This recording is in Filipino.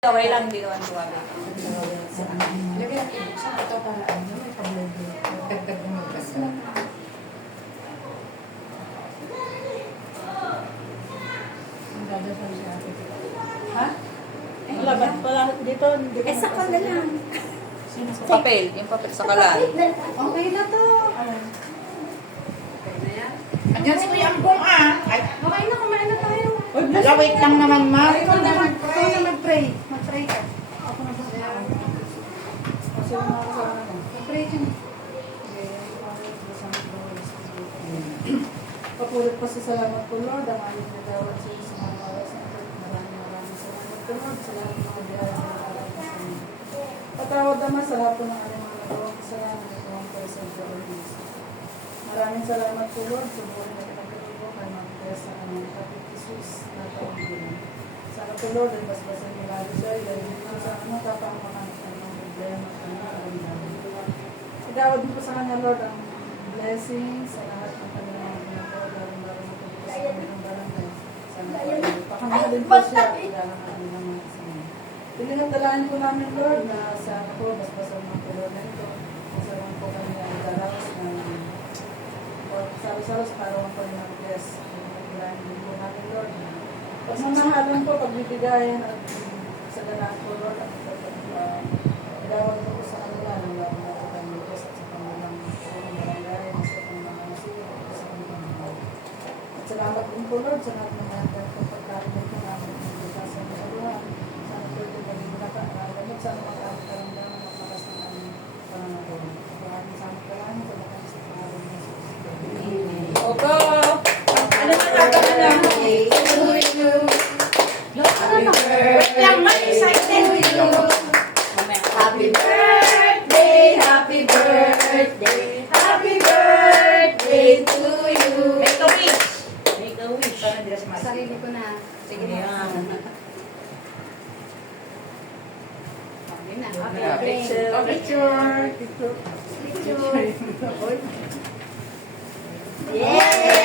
Okay lang, hindi naman tuwagin. Lagyan natin sa ito para ano, may pag-logo. Dagdag mo yung basta. Ang dadasal siya. Ha? Wala dito. Eh, saka na lang. Papel, yung papel sa kalan. Okay na to. Andiyan si Kuya Ambong Ay, okay na, kumain na tayo. Wait lang naman, Ma. Ikaw na mag-pray. Mag-pray ka. Ako na ba? Kasi wala ako sa ano. Mag-pray ka na. Papulot pa sa salamat po, Lord. Ang aming nagawad sa iyo sa mga oras na ito. Maraming salamat po, Lord. Sa lahat ng mga biyaya na nakalang sa inyo. Patawad naman sa lahat ng aming mga nagawang kasalanan at mga present sa Lord. Maraming salamat po, Lord, sa buhay na pinagkatubo kay mga sa aming Kapit Jesus na taong-bilang. Sana po, Lord, ay basbasan niyo lalo siya, dahil dito sa matapang makamit ng mga problema at ang nararamdaman. Igawad mo po sa kanya, Lord, ang blessing sa lahat ng kanilang mga ginagawa, lalo-lalo na po sa kanilang barangay. Sana po, pakamahalin po siya at ilalang namin ng mga kasama. Piling at dalahan po namin, Lord, na sana po, basbasan mga tulog na ito. Masarang po kami ang daraos ng salo-salo sa karawang po ng Diyos. Pagkakilangin din po namin, Lord. Pagmamahalan po, pagbibigayan at sa ganaan po, Lord, at pagkakilawag po sa kanila ng lahat na po kami Diyos at sa kanilang barangay, sa kanilang masiro, at sa kanilang mahal. At salamat din po, Lord, sa lahat ng mga pagkakilangin po namin ng Diyos sa mga luhan. Sana po ito maging nakagamit sa mga karamdaman at lakas ng aming pananagawa. Maraming salamat sa lahat sa pangalan ng Jesus. Opo! Ano na gagawin lang? Happy birthday, happy birthday, happy birthday to you. Make a wish! Make a wish. Sana nila si Sarili ko na. Sige na. Happy Picture. Picture. Picture. Yay!